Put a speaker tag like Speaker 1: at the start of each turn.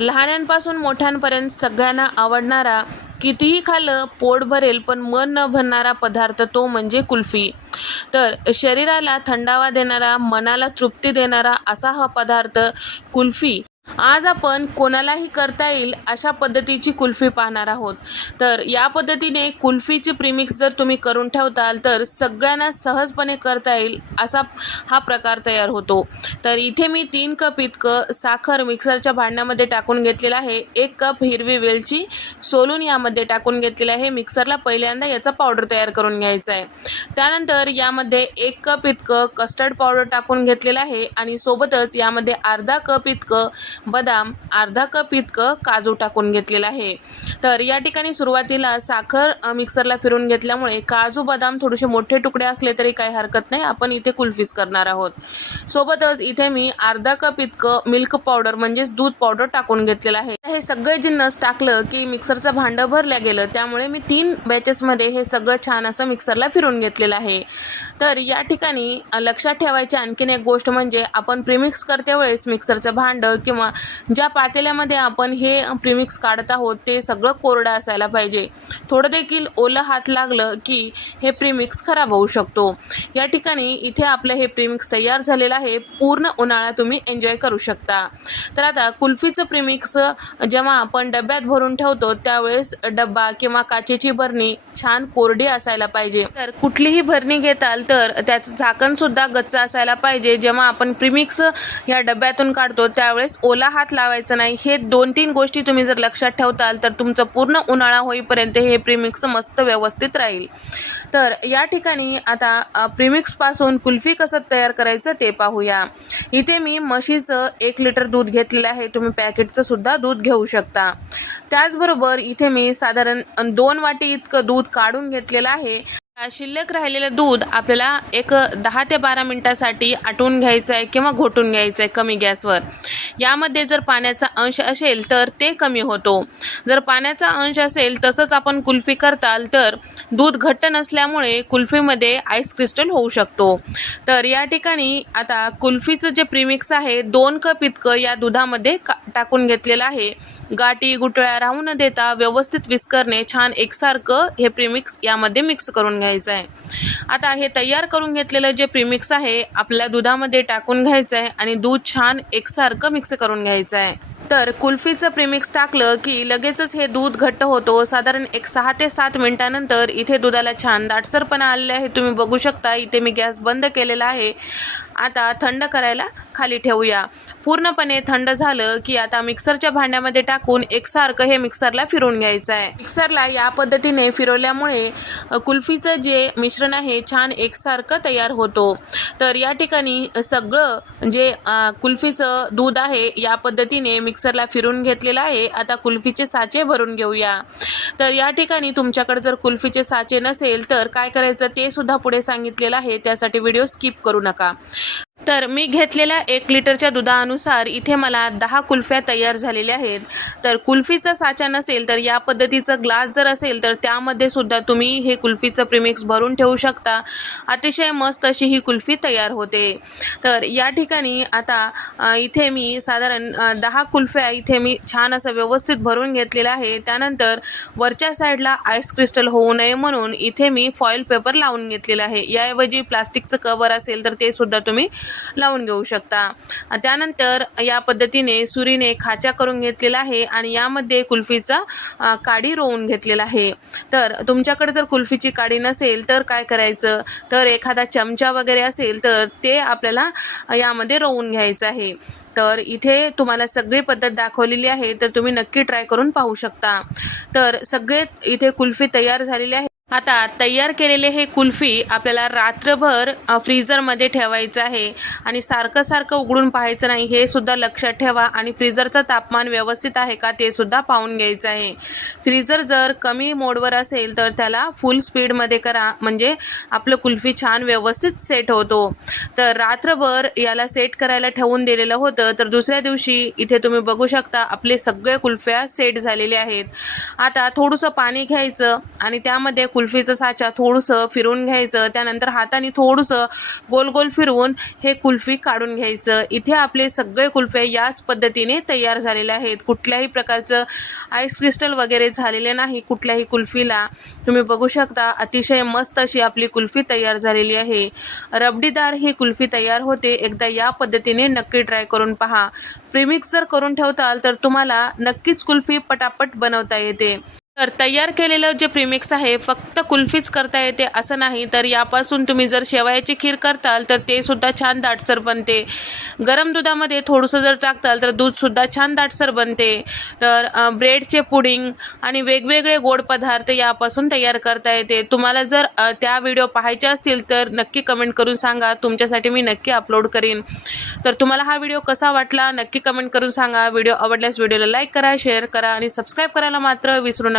Speaker 1: लहानांपासून मोठ्यांपर्यंत सगळ्यांना आवडणारा कितीही खाल्लं पोट भरेल पण मन न भरणारा पदार्थ तो म्हणजे कुल्फी. तर शरीराला थंडावा देणारा मनाला तृप्ती देणारा असा हा पदार्थ कुल्फी आज आपण कोणालाही करता येईल अशा पद्धतीची कुल्फी पाहणार आहोत. तर या पद्धतीने कुल्फीची प्रिमिक्स जर तुम्ही करून ठेवताल तर सगळ्यांना सहजपणे करता येईल असा हा प्रकार तयार होतो. तर इथे मी तीन कप इतकं साखर मिक्सरच्या भांड्यामध्ये टाकून घेतलेलं आहे. एक कप हिरवी वेलची सोलून यामध्ये टाकून घेतलेलं आहे. मिक्सरला पहिल्यांदा याचा पावडर तयार करून घ्यायचा आहे. त्यानंतर यामध्ये एक कप इतकं कस्टर्ड पावडर टाकून घेतलेलं आहे आणि सोबतच यामध्ये अर्धा कप इतकं बदाम अर्धा कप इतकं काजू टाकून घेतलेलं आहे. तर या ठिकाणी सुरुवातीला साखर मिक्सरला फिरून घेतल्यामुळे काजू बदाम थोडेसे मोठे तुकडे असले तरी काही हरकत नाही. आपण इथे कुल्फीज करणार आहोत. सोबतच इथे मी अर्धा कप इतकं मिल्क पावडर म्हणजेच दूध पावडर टाकून घेतलेलं आहे. हे सगळे जिन्नस टाकलं की मिक्सरचं भांडं भरलं गेलं त्यामुळे मी तीन बॅचेसमध्ये हे सगळं छान असं मिक्सरला फिरून घेतलेलं आहे. तर या ठिकाणी लक्षात ठेवायची आणखीन एक गोष्ट म्हणजे आपण प्रीमिक्स करते वेळेस मिक्सरचं भांडं किंवा ज्या पातेल्यामध्ये आपण हे प्रीमिक्स काढत आहोत ते सगळं कोरडं असायला पाहिजे. थोडं देखील ओलं हात लागलं की हे प्रीमिक्स खराब होऊ शकतो. या ठिकाणी इथे आपलं हे प्रीमिक्स तयार झालेलं आहे. पूर्ण उन्हाळा तुम्ही एन्जॉय करू शकता. तर आता कुल्फीचं प्रीमिक्स जेव्हा आपण डब्यात भरून ठेवतो त्यावेळेस डब्बा किंवा काचेची भरणी छान कोरडी असायला पाहिजे. तर कुठलीही भरणी घेताल तर त्याचं झाकण सुद्धा गच्च असायला पाहिजे. जेव्हा आपण प्रिमिक्स या डब्यातून काढतो त्यावेळेस ओला हात लावायचा नाही. हे दोन तीन गोष्टी तुम्ही जर लक्षात ठेवताल तर तुमचं पूर्ण उन्हाळा होईपर्यंत हे प्रिमिक्स मस्त व्यवस्थित राहील. तर या ठिकाणी आता प्रिमिक्सपासून कुल्फी कसं तयार करायचं ते पाहूया. इथे मी म्हशीचं एक लिटर दूध घेतलेलं आहे. तुम्ही पॅकेटचं सुद्धा दूध घेऊ शकता. त्याचबरोबर इथे मी साधारण दोन वाटी इतकं दूध काढून घेतलेलं आहे. शिल्लक राहिलेलं दूध आपल्याला एक दहा ते बारा मिनिटासाठी आटवून घ्यायचं आहे किंवा घोटून घ्यायचं आहे कमी गॅसवर. यामध्ये जर पाण्याचा अंश असेल तर ते कमी होतो. जर पाण्याचा अंश असेल तसंच आपण कुल्फी करताल तर दूध घट्ट नसल्यामुळे कुल्फीमध्ये आईस क्रिस्टल होऊ शकतो. तर या ठिकाणी आता कुल्फीचं जे प्रीमिक्स आहे दोन कप इतकं या दुधामध्ये का टाकून घेतलेलं आहे. गाठी गुटळ्या राहू न देता व्यवस्थित विस्करणे छान एकसारखं हे प्रीमिक्स यामध्ये मिक्स करून घ्यायचं आहे आता हे तयार करून घेतलेलं जे प्रीमिक्स आहे आपल्या दुधामध्ये टाकून घ्यायचं आहे आणि दूध छान एकसारखं मिक्स करून घ्यायचं आहे तर कुल्फीचं प्रीमिक्स टाकलं की लगेचच हे दूध घट्ट होतो. साधारण एक सहा ते सात मिनिटानंतर इथे दुधाला छान दाटसरपणा आलेला आहे. तुम्ही बघू शकता इथे मी गॅस बंद केलेला आहे. आता थंड करायला खाली ठेवूया. पूर्णपणे थंड झालं की आता मिक्सरच्या भांड्यामध्ये टाकून एकसारखं हे मिक्सरला फिरून घ्यायचं आहे मिक्सरला या पद्धतीने फिरवल्यामुळे कुल्फीचं जे मिश्रण आहे छान एकसारखं तयार होतो. तर या ठिकाणी सगळं जे कुल्फीचं दूध आहे या पद्धतीने मिक्सरला फिरून घेतलेलं आहे. आता कुल्फीचे साचे भरून घेऊया. तर या ठिकाणी तुमच्याकडे जर कुल्फीचे साचे नसेल तर काय करायचं ते सुद्धा पुढे सांगितलेलं आहे. त्यासाठी व्हिडिओ स्किप करू नका. तर मी घेतलेल्या एक लिटरच्या दुधानुसार इथे मला दहा कुल्फ्या तयार झालेल्या आहेत. तर कुल्फीचा साचा नसेल तर या पद्धतीचा ग्लास जर असेल तर त्यामध्ये सुद्धा तुम्ही हे कुल्फीचं प्रीमिक्स भरून ठेवू शकता. अतिशय मस्त अशी ही कुल्फी तयार होते. तर या ठिकाणी आता इथे मी साधारण दहा कुल्फ्या इथे मी छान असं व्यवस्थित भरून घेतलेलं आहे त्यानंतर वरच्या साईडला आईस क्रिस्टल होऊ नये म्हणून इथे मी फॉईल पेपर लावून घेतलेलं आहे. याऐवजी प्लास्टिकचं कवर असेल तर ते सुद्धा तुम्ही लावून घेऊ शकता. त्यानंतर या पद्धतीने सुरीने खाचा करून घेतलेला आहे आणि यामध्ये कुल्फीचा काडी रोवून घेतलेला आहे. तर तुमच्याकडे जर कुल्फीची काडी नसेल तर काय करायचं? तर एखादा चमचा वगैरे असेल तर ते आपल्याला यामध्ये रोवून घ्यायचं आहे. तर इथे तुम्हाला सगळी पद्धत दाखवलेली आहे तर तुम्ही नक्की ट्राय करून पाहू शकता. तर सगळे इथे कुल्फी तयार झालेली आहे आता तयार केलेले हे कुल्फी आपल्याला रात्रभर फ्रीजरमध्ये फ्रीझरमध्ये ठेवायचं आहे. आणि सारखं सारखं उघडून पाहायचं नाही हे सुद्धा लक्षात ठेवा. आणि फ्रीझरचं तापमान व्यवस्थित आहे का ते सुद्धा पाहून घ्यायचं आहे. फ्रीझर जर कमी मोडवर असेल तर त्याला फुल स्पीडमध्ये करा. म्हणजे आपलं कुल्फी छान व्यवस्थित सेट होतो. तर रात्रभर याला सेट करायला ठेवून दिलेलं होतं. तर दुसऱ्या दिवशी इथे तुम्ही बघू शकता आपले सगळे कुल्फ्या सेट झालेले आहेत. आता थोडंसं पाणी घ्यायचं आणि त्यामध्ये कुल्फीचं साचा थोडंसं फिरवून घ्यायचं त्यानंतर हाताने थोडंसं गोल गोल फिरवून हे कुल्फी काढून घ्यायचं. इथे आपले सगळे कुल्फे याच पद्धतीने तयार झालेले आहेत. कुठल्याही प्रकारचं आईस क्रिस्टल वगैरे झालेले नाही कुठल्याही कुल्फीला. तुम्ही बघू शकता अतिशय मस्त अशी आपली कुल्फी तयार झालेली आहे. रबडीदार ही कुल्फी तयार होते. एकदा या पद्धतीने नक्की ट्राय करून पहा. प्रीमिक्स जर करून ठेवताल तर तुम्हाला नक्कीच कुल्फी पटापट बनवता येते. तर तयार केलेलं जे प्रीमिक्स आहे फक्त कुल्फीच करता येते असं नाही. तर यापासून तुम्ही जर शेवयाची खीर करताल तर ते सुद्धा छान दाटसर बनते. गरम दुधामध्ये थोडंसं जर टाकताल तर दूधसुद्धा छान दाटसर बनते. तर ब्रेडचे पुडिंग आणि वेगवेगळे गोड पदार्थ यापासून तयार करता येते. तुम्हाला जर त्या व्हिडिओ पाहायचे असतील तर नक्की कमेंट करून सांगा. तुमच्यासाठी मी नक्की अपलोड करीन. तर तुम्हाला हा व्हिडिओ कसा वाटला नक्की कमेंट करून सांगा. व्हिडिओ आवडल्यास व्हिडिओला लाईक करा शेअर करा आणि सबस्क्राईब करायला मात्र विसरू नका.